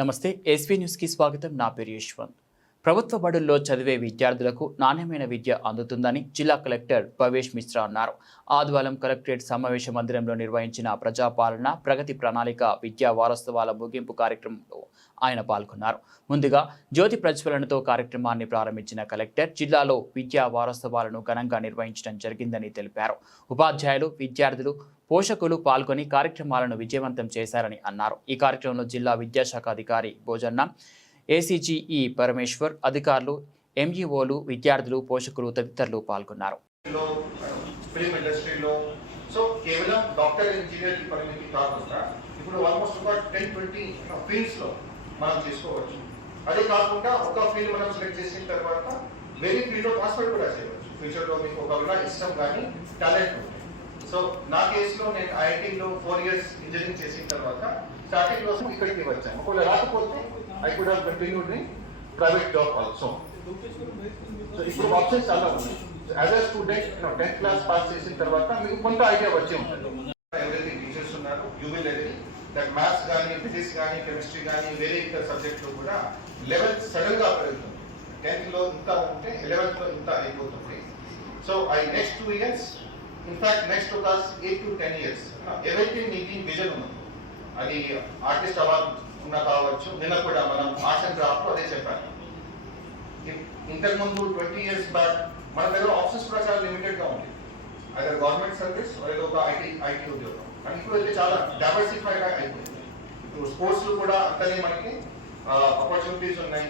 నమస్తే ఎస్వీ న్యూస్కి స్వాగతం. నా పేరు యశ్వంత్. ప్రభుత్వ బడుల్లో చదివే విద్యార్థులకు నాణ్యమైన విద్య అందుతుందని జిల్లా కలెక్టర్ భవేష్ మిశ్రా అన్నారు. ఆదివారం కలెక్టరేట్ సమావేశ మందిరంలో నిర్వహించిన ప్రజాపాలన ప్రగతి ప్రణాళిక విద్యా వారోత్సవాల ముగింపు కార్యక్రమంలో ఆయన పాల్గొన్నారు. ముందుగా జ్యోతి ప్రజ్వలనతో కార్యక్రమాన్ని ప్రారంభించిన కలెక్టర్ జిల్లాలో విద్యా వారోత్సవాలను ఘనంగా నిర్వహించడం జరిగిందని తెలిపారు. ఉపాధ్యాయులు, విద్యార్థులు, పోషకులు పాల్గొని కార్యక్రమాలను విజయవంతం చేశారని అన్నారు. ఈ కార్యక్రమంలో జిల్లా విద్యాశాఖ అధికారి భోజన్న, ఏసీజీఈ పరమేశ్వర్, అధికారులు, ఎంఈఓలు, విద్యార్థులు, పోషకులు తదితరులు పాల్గొన్నారు. ఫిల్మ్ ఇండస్ట్రీలో సో కేవలం డాక్టర్ ఇంజనీర్ పరిమితి కాకుండా ఇప్పుడు ఆల్మోస్ట్ ఒక 10-20 ఫీల్డ్స్ లో మనం చేసుకోవచ్చు. అదే కాకుండా ఒక ఫీల్డ్ మనం సెలెక్ట్ చేసిన తర్వాత వేరే ఫీల్డ్ లో ట్రాన్స్ఫర్ కూడా చేయవచ్చు. ఫ్యూచర్ లో మీకు ఒకవేళ ఇష్టం కానీ టాలెంట్ ఉంటుంది. సో నా కేసులో నేను ఐఐటీలో 4 years ఇంజనీరింగ్ చేసిన తర్వాత స్టార్టింగ్ లో ఇక్కడికి వచ్చాను. ఒకవేళ రాకపోతే I could have continued in private job also. So ఇప్పుడు ఆప్షన్స్ చాలా ఉన్నాయి. As a student 10th class pass చేసిన తర్వాత మీకు కొంత ఐడియా వచ్చే ఉంటుంది. ఎవరైతే టీచర్స్ ఉన్నారు you will agree that maths కానీ ఫిజిక్స్ కానీ కెమిస్ట్రీ కానీ వేరే ఇతర సబ్జెక్టులు కూడా లెవెల్ సడన్ గా పెరుగుతుంది. 10th లో ఇంత ఉంటే 11th లో ఇంత అయిపోతుంది. So next 2 years in fact next ఒక 8 to 10 years ఎవరైతే మీకు విజన్ ఉందో అది ఆర్టిస్ట్ అవార్డు ఉన్న కావచ్చు. నిన్న కూడా మనం ఆర్ట్స్ అండ్ క్రాఫ్ట్ అదే చెప్పాను. ఇంతకు ముందు 20 years బ్యాక్ మన దగ్గర ఆప్షన్స్ కూడా చాలా లిమిటెడ్ గా ఉంది. అదే గవర్నమెంట్ సర్వీస్ లేదా ఒక ఐటీ ఉద్యోగం. కానీ ఇప్పుడు అయితే చాలా డైవర్సిఫైడ్ అయిపోయింది. ఇప్పుడు స్పోర్ట్స్ లో కూడా అంతనే మనకి ఆపర్చునిటీస్ ఉన్నాయి.